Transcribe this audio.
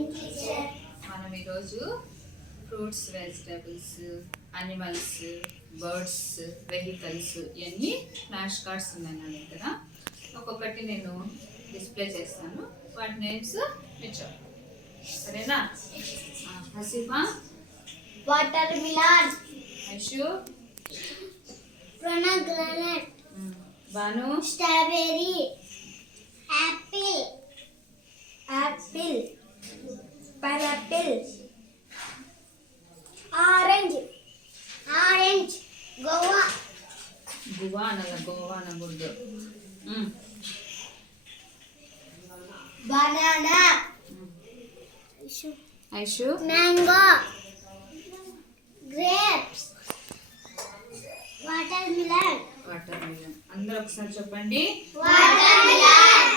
మనం ఈరోజు fruits, vegetables, animals, birds, vehicles ఇవన్నీ ఫ్లాష్ కార్డ్స్ ఉన్నాయి నా దగ్గర. ఒక్కొక్కటి నేను డిస్ప్లే చేస్తాను. వాటి నేమ్స్ మీరు చెప్పండి, సరేనా? Hasifa watermelon, Aishu pomegranate, Banu strawberry, apple, pineapple, orange, guava అనగా గోవా అనకూడదు. Banana, Aishu mango, grapes, watermelon. అందరూ ఒకసారి చెప్పండి. Water melon.